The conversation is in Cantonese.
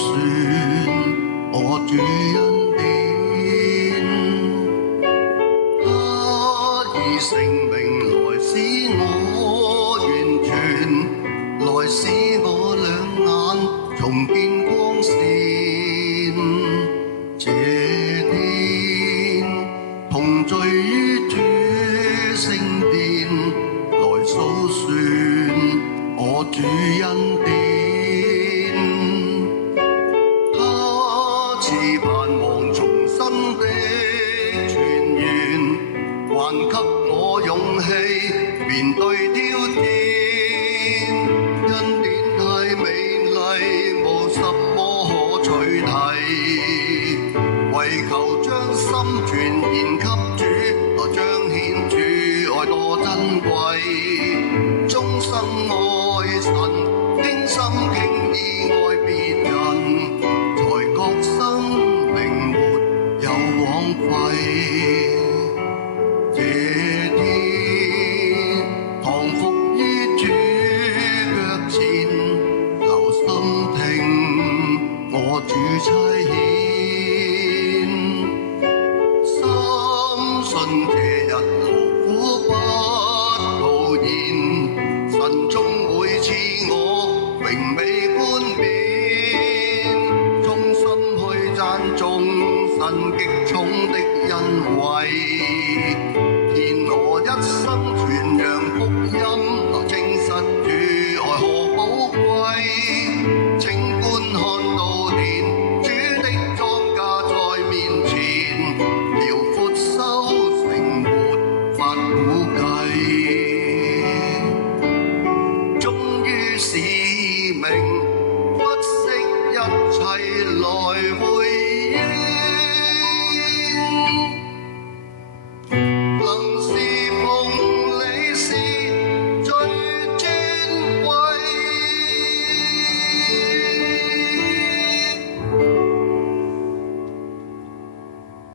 算我主恩典，他以性命來使我完全，來使我兩眼重見光線。這天同聚於主聖殿，來數算我主恩典。他賜盼望重生的泉源，還給我勇氣面對挑戰。恩典太美麗，無什麼可取替，為求將心全然給主，來彰顯主愛多珍貴。終生愛神，傾心傾意愛別人，才覺生命沒有枉費。這天降伏於主腳前，留心聽我主差遣。深信這日勞苦不徒然，神終會賜我榮美冠冕。衷心去讚頌神極重的恩惠，見我一生傳揚福音，來證實主愛何寶貴。清觀看到年，主的莊稼在面前，遼闊收成沒法估計。